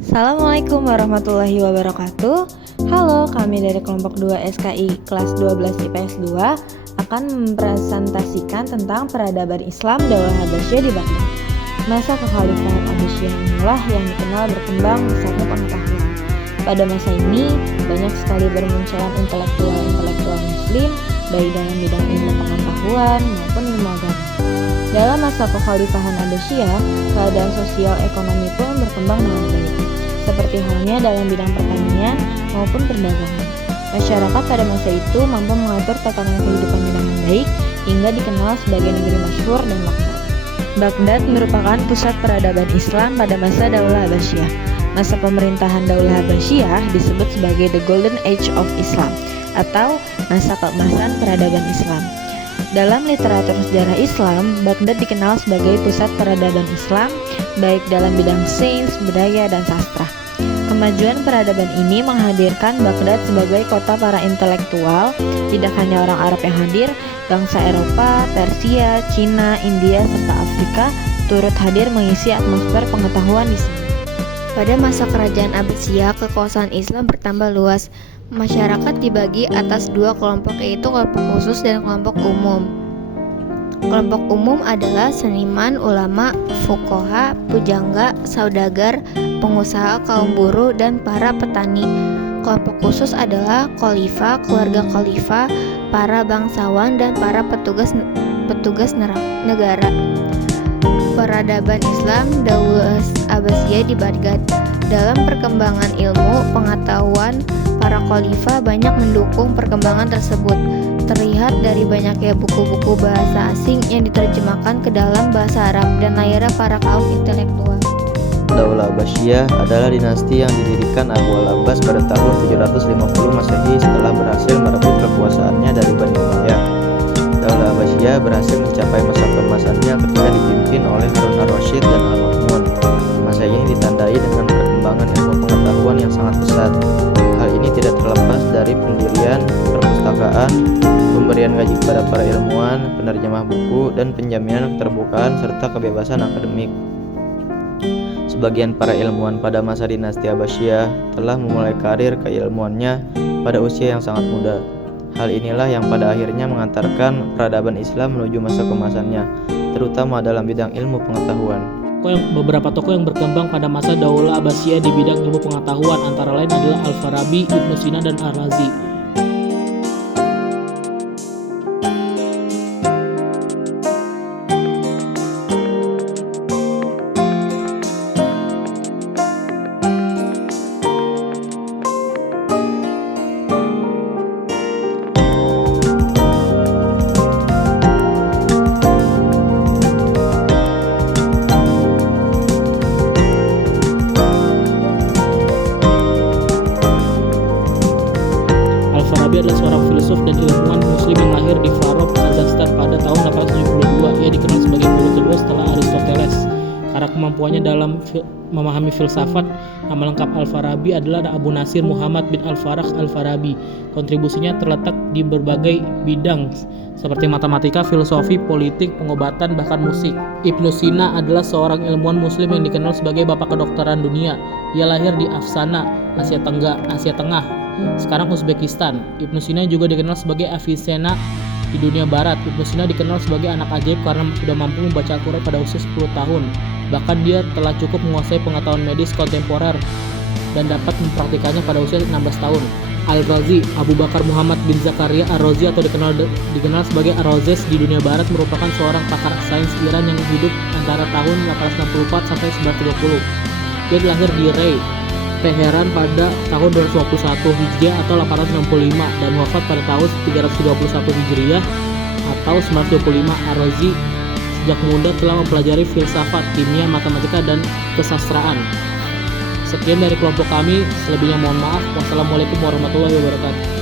Assalamualaikum warahmatullahi wabarakatuh. Halo, kami dari kelompok 2 SKI kelas 12 IPS 2 akan mempresentasikan tentang peradaban Islam Daulah Habasyah di Baghdad. Masa kekhalifahan Abbasiyah inilah yang dikenal berkembang besarnya pengetahuan. Pada masa ini, banyak sekali bermunculan intelektual muslim, baik dalam bidang ilmu pengetahuan maupun ilmu agama. Dalam masa kekhalifahan Abbasiyah, keadaan sosial ekonomi pun berkembang dengan baik, seperti halnya dalam bidang pertanian maupun perdagangan. Masyarakat pada masa itu mampu mengatur tatanan kehidupan dengan baik hingga dikenal sebagai negeri masyhur dan makmur. Baghdad merupakan pusat peradaban Islam pada masa Daulah Habasyah. Masa pemerintahan Daulah Habasyah disebut sebagai The Golden Age of Islam atau masa keemasan peradaban Islam. Dalam literatur sejarah Islam, Baghdad dikenal sebagai pusat peradaban Islam, baik dalam bidang sains, budaya, dan sastra. Kemajuan peradaban ini menghadirkan Baghdad sebagai kota para intelektual. Tidak hanya orang Arab yang hadir, bangsa Eropa, Persia, Cina, India, serta Afrika turut hadir mengisi atmosfer pengetahuan di sini. Pada masa kerajaan Abbasiyah, kekuasaan Islam bertambah luas. Masyarakat dibagi atas dua kelompok, yaitu kelompok khusus dan kelompok umum. Kelompok umum adalah seniman, ulama, fuqaha, pujangga, saudagar, pengusaha, kaum buruh, dan para petani. Kelompok khusus adalah khalifah, keluarga khalifah, para bangsawan, dan para petugas negara. Peradaban Islam Daulah Abbasiyah di Baghdad. Dalam perkembangan ilmu pengetahuan, para khalifah banyak mendukung perkembangan tersebut. Terlihat dari banyaknya buku-buku bahasa asing yang diterjemahkan ke dalam bahasa Arab dan lahirnya para kaum intelektual. Daulah Abbasiyah adalah dinasti yang didirikan Abu al-Abbas pada tahun 750 Masehi setelah berhasil merebut kekuasaannya dari Bani Umayyah. Daulah Abbasiyah berhasil mencapai masa keemasannya ketika dipimpin oleh Harun ar-Rasyid dan Al-Ma'mun. Masa ini ditandai dengan perkembangan ilmu pengetahuan yang sangat pesat. Hal ini tidak terlepas dari pendirian perpustakaan, pemberian gaji kepada para ilmuwan, penerjemah buku, dan penjaminan keterbukaan serta kebebasan akademik. Sebagian para ilmuwan pada masa dinasti Abbasiyah telah memulai karir keilmuannya pada usia yang sangat muda. Hal inilah yang pada akhirnya mengantarkan peradaban Islam menuju masa keemasannya, terutama dalam bidang ilmu pengetahuan. Beberapa tokoh yang berkembang pada masa Daulah Abbasiyah di bidang ilmu pengetahuan antara lain adalah Al-Farabi, Ibnu Sina, dan Ar-Razi. Al-Farabi adalah seorang filsuf dan ilmuwan muslim yang lahir di Farov, Kazakhstan pada tahun 872. Ia dikenal sebagai guru kedua setelah Aristoteles. Karena kemampuannya dalam memahami filsafat, nama lengkap Al-Farabi adalah Abu Nasir Muhammad bin Al-Farah Al-Farabi. Kontribusinya terletak di berbagai bidang seperti matematika, filosofi, politik, pengobatan, bahkan musik. Ibnu Sina adalah seorang ilmuwan muslim yang dikenal sebagai bapak kedokteran dunia. Ia lahir di Afsana, Asia Tengah, sekarang Uzbekistan. Ibnu Sina juga dikenal sebagai Avicenna di dunia barat. Ibnu Sina dikenal sebagai anak ajaib karena sudah mampu membaca Al-Quran pada usia 10 tahun. Bahkan dia telah cukup menguasai pengetahuan medis kontemporer dan dapat mempraktikannya pada usia 16 tahun. Al-Razi, Abu Bakar Muhammad bin Zakaria Ar-Razi atau dikenal sebagai Ar-Razes di dunia barat merupakan seorang pakar sains Iran yang hidup antara tahun 864 sampai 930. Dia lahir di Rey, Teheran pada tahun 221 Hijriah atau 865 dan wafat pada tahun 331 Hijriah atau 925. Ar-Razi sejak muda telah mempelajari filsafat, kimia, matematika, dan kesastraan. Sekian dari kelompok kami, selebihnya mohon maaf. Wassalamualaikum warahmatullahi wabarakatuh.